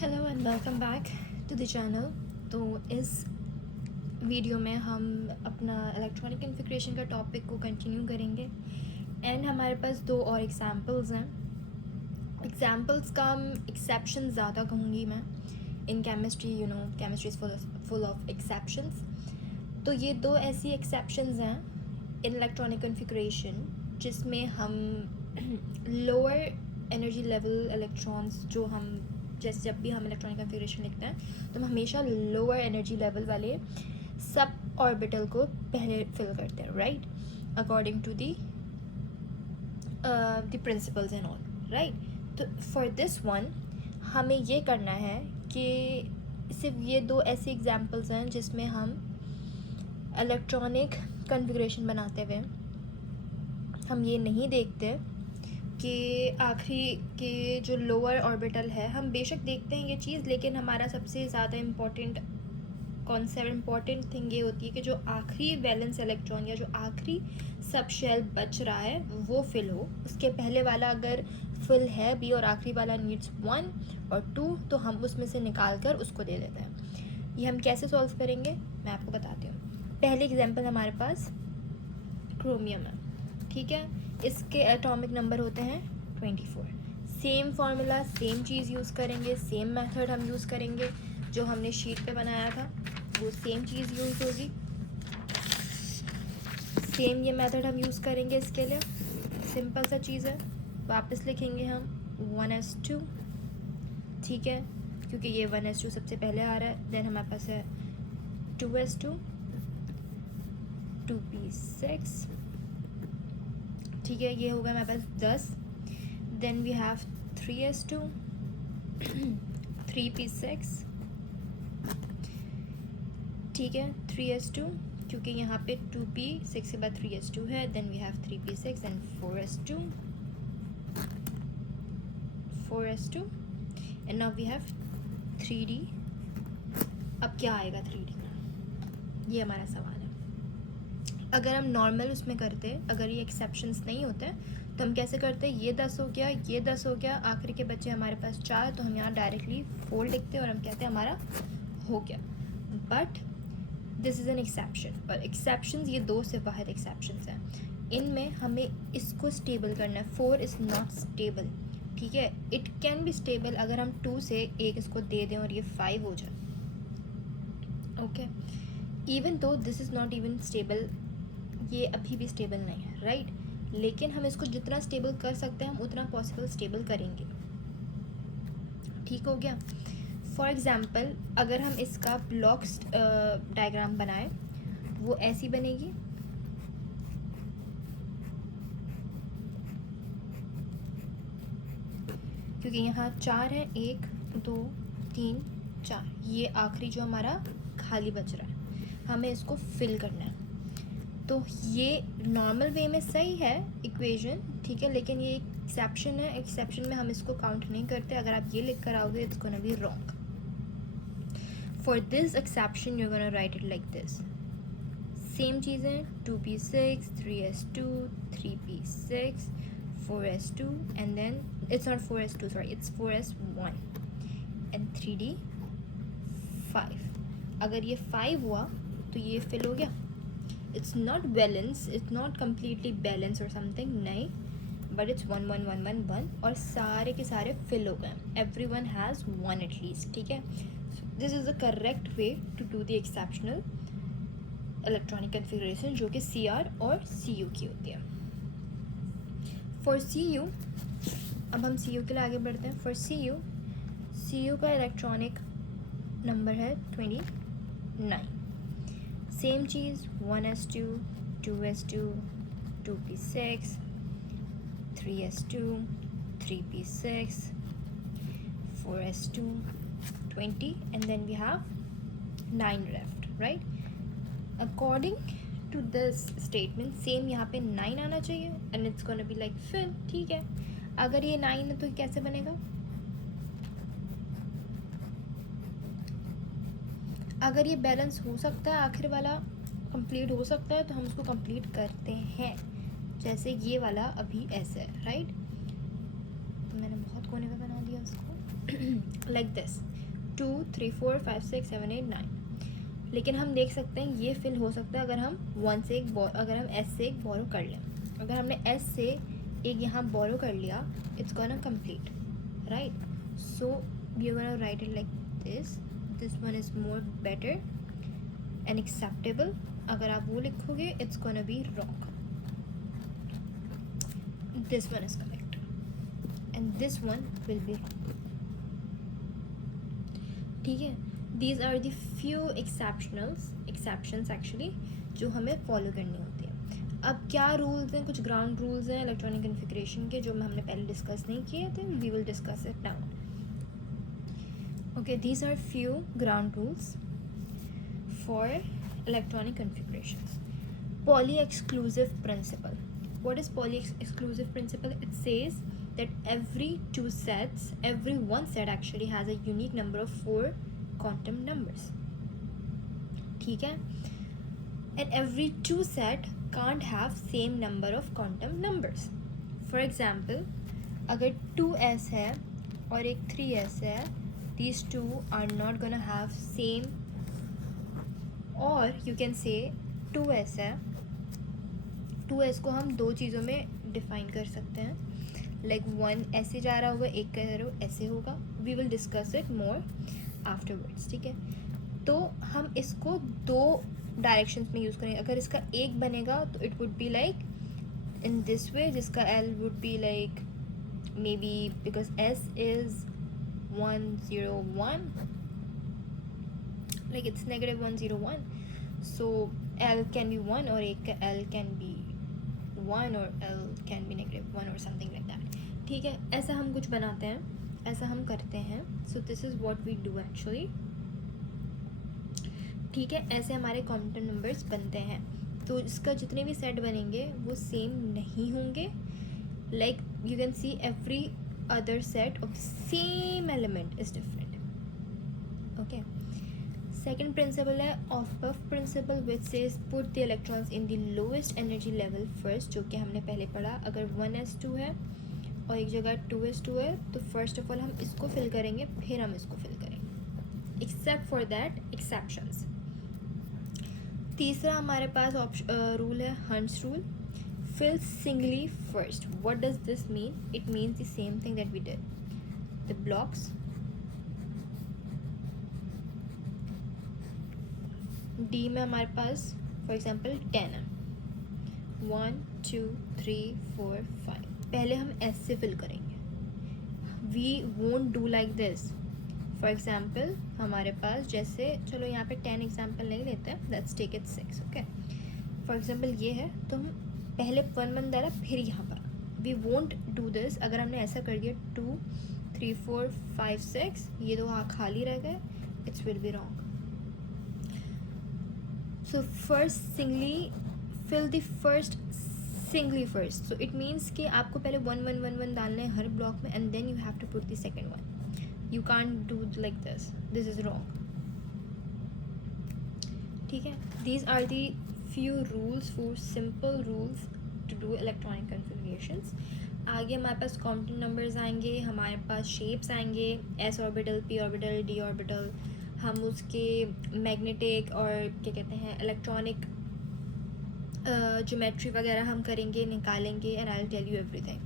Hello and welcome back to the channel. तो इस video में हम अपना इलेक्ट्रॉनिक कॉन्फ़िगरेशन का टॉपिक को कंटिन्यू करेंगे एंड हमारे पास दो और एग्जांपल्स हैं। एग्जांपल्स का एक्सेप्शन ज़्यादा कहूँगी मैं। In chemistry chemistry is full of exceptions. तो ये दो ऐसी एक्सेप्शंस हैं इन इलेक्ट्रॉनिक कॉन्फ़िगरेशन जिसमें हम लोअर एनर्जी लेवल इलेक्ट्रॉन्स जो हम जैसे जब भी हम इलेक्ट्रॉनिक कॉन्फ़िगरेशन लिखते हैं तो हम हमेशा लोअर एनर्जी लेवल वाले सब ऑर्बिटल को पहले फिल करते हैं, right, according to the principles and all, right. तो फॉर दिस वन हमें ये करना है कि सिर्फ ये दो ऐसे एग्जांपल्स हैं जिसमें हम इलेक्ट्रॉनिक कॉन्फ़िगरेशन बनाते हुए हम ये नहीं देखते कि आखिरी के जो लोअर ऑर्बिटल है, हम बेशक देखते हैं ये चीज़, लेकिन हमारा सबसे ज़्यादा इम्पॉर्टेंट कॉन्सेप्ट, इम्पॉर्टेंट थिंग ये होती है कि जो आखिरी वैलेंस इलेक्ट्रॉन या जो आखिरी सब शेल बच रहा है वो फिल हो। उसके पहले वाला अगर फिल है भी और आखिरी वाला नीड्स 1 और 2 तो हम उसमें से निकाल कर उसको दे देते हैं। ये हम कैसे सॉल्व करेंगे मैं आपको बताती हूँ। पहले एग्जाम्पल हमारे पास क्रोमियम है, ठीक है। इसके एटॉमिक नंबर होते हैं 24। सेम फार्मूला, सेम चीज़ यूज़ करेंगे, सेम मेथड हम यूज़ करेंगे। जो हमने शीट पे बनाया था वो सेम चीज़ यूज़ होगी, सेम ये मेथड हम यूज़ करेंगे। इसके लिए सिंपल सा चीज़ है, वापस लिखेंगे हम 1s2, ठीक है, क्योंकि ये 1s2 सबसे पहले आ रहा है। देन हमारे पास है 2s2, 2p6, ठीक है, ये हो गया हमारे पास 10। Then we have 3s2, 3p6, ठीक है, 3s2 क्योंकि यहाँ पे 2p6 के बाद 3s2 है। Then we have 3p6 and 4s2 and now we have 3d। अब क्या आएगा 3d का, ये हमारा सवाल है। अगर हम नॉर्मल उसमें करते, अगर ये एक्सेप्शंस नहीं होते तो हम कैसे करते, ये 10 हो गया, ये 10 हो गया, आखिरी के बच्चे हमारे पास 4, तो हम यहाँ डायरेक्टली 4 लिखते और हम कहते हैं हमारा हो गया। But this is an exception, और एक्सेप्शंस ये दो से बाहर एक्सेप्शंस हैं। इनमें हमें इसको स्टेबल करना है। 4 इज़ नॉट स्टेबल, ठीक है। इट कैन बी स्टेबल अगर हम 2 से एक इसको दे दें और ये 5 हो जाए, ओके। इवन तो this is not even stable, ये अभी भी स्टेबल नहीं है, राइट, लेकिन हम इसको जितना स्टेबल कर सकते हैं हम उतना पॉसिबल स्टेबल करेंगे, ठीक हो गया। फॉर एग्ज़ाम्पल अगर हम इसका ब्लॉक डायग्राम बनाएं वो ऐसी बनेगी, क्योंकि यहाँ 4 है, 1 2 3 4, ये आखिरी जो हमारा खाली बच रहा है हमें इसको फिल करना है। तो ये नॉर्मल वे में सही है इक्वेशन, ठीक है, लेकिन ये एक्सेप्शन है। एक्सेप्शन में हम इसको काउंट नहीं करते। अगर आप ये लिख कर आओगे it's gonna be wrong. For this exception you are gonna write it like this. Same चीज़ें 2p6, 3s2, 3p6, 4s2 and then it's not 4s2, sorry, it's 4s1 and 3d 5। अगर ये 5 हुआ तो ये फिल हो गया। It's not balance, it's not completely balance और something, नहीं, बट इट्स 1 1 1 1 1 और सारे के सारे फिल हो गए। एवरी वन हैज़ 1 एटलीस्ट, ठीक है। This is the correct way to do the exceptional electronic configuration जो कि CR और CU की होती है। फॉर CU, अब हम CU के लिए आगे बढ़ते हैं। फॉर CU का इलेक्ट्रॉनिक नंबर है 29। Same cheese 1s2, 2s2, 2p6, 3s2, 3p6, 4s2, 20 and then we have 9 left, right? According to this statement same यहाँ पे 9 आना चाहिए and it's gonna be like fill, ठीक है। अगर ये 9 है तो कैसे बनेगा, अगर ये बैलेंस हो सकता है, आखिर वाला कंप्लीट हो सकता है तो हम उसको कंप्लीट करते हैं। जैसे ये वाला अभी ऐसे है, राइट, तो मैंने बहुत कोने का बना दिया उसको। Like this 2 3 4 5 6 7 8 9। लेकिन हम देख सकते हैं ये फिल हो सकता है अगर हम अगर हम एस से एक बोरो कर लें। अगर हमने एस से एक यहाँ बोरो कर लिया, it's gonna complete, right? So we are gonna write it like this one is more better and acceptable. अगर आप वो लिखोगे it's gonna be wrong. This one is correct and this one will be wrong. ठीक है, these are the few exceptions actually जो हमें follow करनी होती है। अब क्या रूल्स हैं, कुछ ग्राउंड रूल्स हैं इलेक्ट्रॉनिक कॉन्फ़िगरेशन के जो हमने पहले डिस्कस नहीं किए थे, we will discuss it now. Okay, these are few ground rules for electronic configurations. Poly exclusive principle. What is poly exclusive principle? It says that every one set actually has a unique number of 4 quantum numbers. ठीक है? And every 2 set can't have same number of quantum numbers. For example, अगर 2s है और एक 3s है, these two are not gonna have same, और you can say 2s है, 2s को हम दो चीज़ों में डिफाइन कर सकते हैं, लाइक वन ऐसे जा रहा होगा, एक कह रहे हो ऐसे होगा। We will discuss it more afterwards, ठीक है? तो हम इसको दो डायरेक्शंस में यूज़ करेंगे। अगर इसका एक बनेगा तो it would be like in this way, जिसका L would be like maybe because S is 101, like it's negative 101, so L can be 1 और एक का L can be 1 और L can be negative 1 or something like that। ठीक है, ऐसा हम कुछ बनाते हैं, ऐसा हम करते हैं। so this is what we do actually। ठीक है, ऐसे हमारे क्वांटम नंबर्स बनते हैं। तो इसका जितने भी सेट बनेंगे वो सेम नहीं होंगे, like you can see every other set of same element is different. Okay, second principle है Aufbau principle which says put the electrons in the lowest energy level first, जो कि हमने पहले पढ़ा। अगर 1s2 है और एक जगह 2s2 है तो फर्स्ट ऑफ ऑल हम इसको फिल करेंगे, फिर हम इसको फिल करेंगे, एक्सेप्ट फॉर दैट एक्सेप्शंस। तीसरा हमारे पास रूल है Hund's rule, fill singly first. What does this mean? It means the same thing that we did. The blocks D में हमारे पास फॉर एग्जांपल 10 है, 1 2 3 4 5। पहले हम एस से फिल करेंगे, we won't do like this. For example हमारे पास जैसे, चलो यहाँ पे 10 एग्जांपल नहीं लेते हैं, let's take it 6। Okay, for example ये है तो हम पहले 1 1 डाला, फिर यहाँ पर वी वोंट डू दिस। अगर हमने ऐसा कर दिया 2 3 4 5 6, ये दो खाली रह गए, it's will be wrong. So first singly fill the first singly first, so it means कि आपको पहले 1 1 1 1 डालना है हर ब्लॉक में and then you have to put the second one. You can't do like this is wrong। ठीक है, these are the few rules, few simple rules to do electronic configurations। आगे हमारे पास क्वांटम नंबर्स आएंगे, हमारे पास shapes आएंगे, s orbital, p orbital, d orbital. हम उसके magnetic और क्या कहते हैं इलेक्ट्रॉनिक ज्योमेट्री वगैरह हम करेंगे, निकालेंगे, and I will tell you everything.